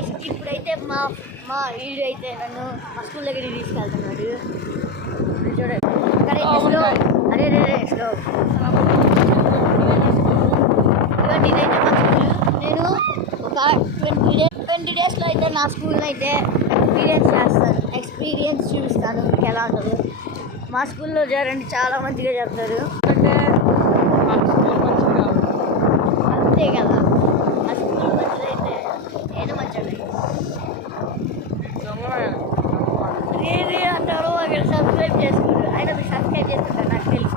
Guys ఇప్పుడైతే మా మా వీడు అయితే నన్ను మా స్కూల్ దగ్గరికి తీసుకెళ్తున్నాడు. చూడండి అరే రే స్లో ఇవ్వండి. ఇదైతే మా స్కూల్. నేను ఒక 20 డేస్లో అయితే నా స్కూల్ని అయితే ఎక్స్పీరియన్స్ చూపిస్తాను మీకు ఎలా ఉంటుంది. మా స్కూల్లో చేరండి చాలా మంచిగా చెప్తారు. అంటే అంతే కదా, మా స్కూల్ మంచిదైతే నేను మంచిది రే అంటారు. అక్కడ సబ్స్క్రైబ్ చేసుకోండి. అయినా మీరు సబ్స్క్రైబ్ చేసుకుంటారు నాకు తెలుసు.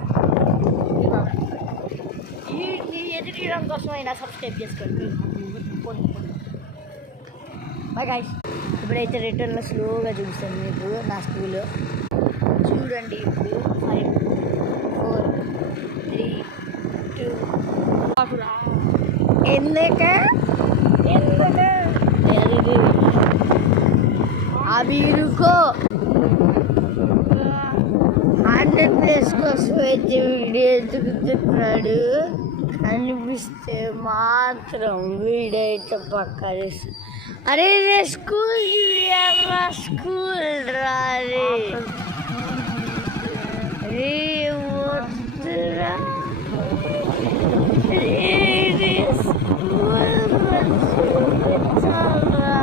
ఈ ఎదురు కోసం అయినా సబ్స్క్రైబ్ చేసుకోండి. Bye guys. ఇప్పుడైతే రిటర్న్లో స్లోగా చూపిస్తాను మీకు నా స్కూల్. చూడండి ఇప్పుడు 5 4 3 2 ఎందుకే అవి ఇరుకో 100 ప్లేస్ కోసం అయితే వీడియో ఎదుగుతున్నాడు అనిపిస్తే మాత్రం వీడైతే పక్కా చేస్తాడు. అరే రే స్కూల్ చూడరా, స్కూల్ రారే రే వద్దురా రే స్కూల్ చూపించాలరా.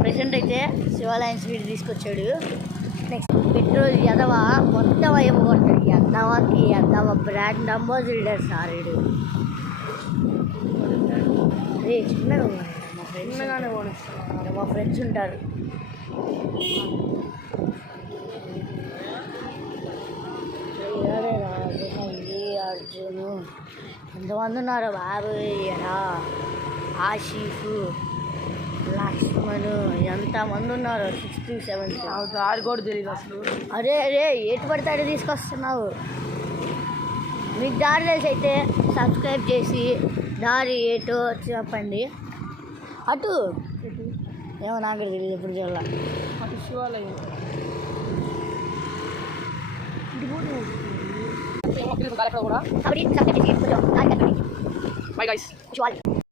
ప్రెసెంట్ అయితే శివాలయం స్వీట్ తీసుకొచ్చాడు. నెక్స్ట్ పెట్రోల్ ఎదవా మొత్తం అయిపోతాడు. ఎద్దవా బ్రాండ్ అంబాసిడర్ సారీడు. రే చిన్నగా మా ఫ్రెండ్స్ ఉంటారు. అర్జును ఎంతమంది ఉన్నారు బాబు. ఆషిఫ్, లక్ష్మణ్ ఎంతమంది ఉన్నారు. 6 to 7 దారి కూడా తెలియదు అసలు. అరే ఎటు పడితే తీసుకొస్తున్నావు. మీకు దారి తెలిసి అయితే సబ్స్క్రైబ్ చేసి దారి ఏటో చెప్పండి. అటు ఏమో నాకు తెలియదు ఎప్పుడు చూడాలి. అటు శివాలయం కూడా బై గైస్.